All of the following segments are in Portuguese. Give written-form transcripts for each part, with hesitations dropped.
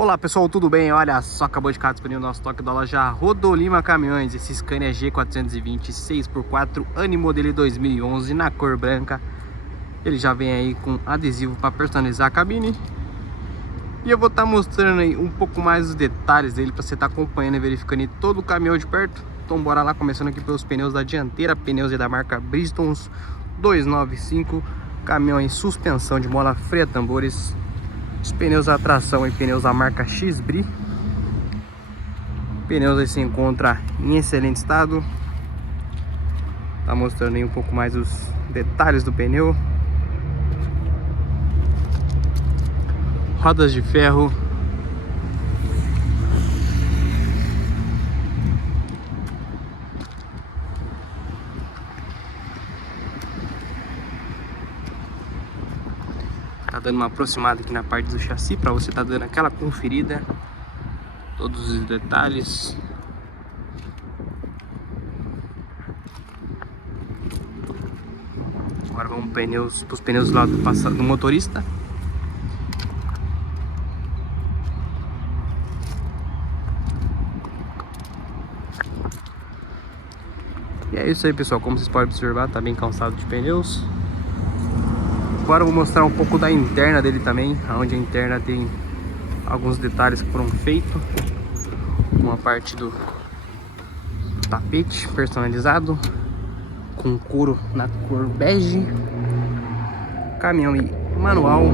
Olá pessoal, tudo bem? Olha só, acabou de ficar disponível o nosso toque da loja Rodolima Caminhões. Esse Scania G420 6x4 ano modelo 2011 na cor branca. Ele já vem aí com adesivo para personalizar a cabine. E eu vou estar mostrando aí um pouco mais os detalhes dele para você estar acompanhando e verificando aí todo o caminhão de perto. Então bora lá, começando aqui pelos pneus da dianteira. Pneus da marca Bristons 295. Caminhão em suspensão de mola, freio a tambores. Os pneus a tração e pneus da marca X-Bri. Pneus aí se encontra em excelente estado. Tá mostrando aí um pouco mais os detalhes do pneu. Rodas de ferro. Tá dando uma aproximada aqui na parte do chassi para você tá dando aquela conferida. Todos os detalhes. Agora vamos para os pneus do lado do motorista. E é isso aí, pessoal, como vocês podem observar, tá bem calçado de pneus. Agora eu vou mostrar um pouco da interna dele também, onde a interna tem alguns detalhes que foram feitos. Uma parte do tapete personalizado com couro na cor bege. Caminhão manual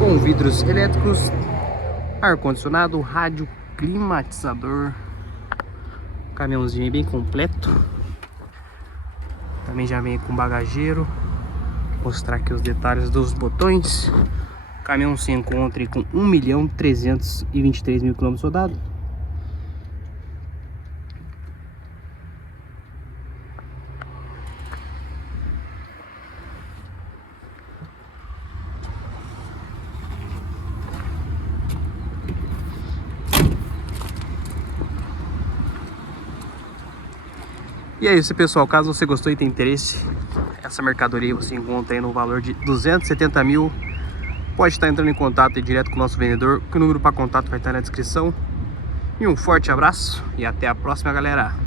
com vidros elétricos, ar-condicionado, rádio, climatizador. Caminhãozinho bem completo. Também já vem com bagageiro. Vou mostrar aqui os detalhes dos botões. O caminhão se encontra com 1.323.000 km rodados. E é isso, pessoal, caso você gostou e tenha interesse, essa mercadoria você encontra aí no valor de 270 mil. Pode estar entrando em contato aí direto com o nosso vendedor, que o número para contato vai estar na descrição. E um forte abraço e até a próxima, galera!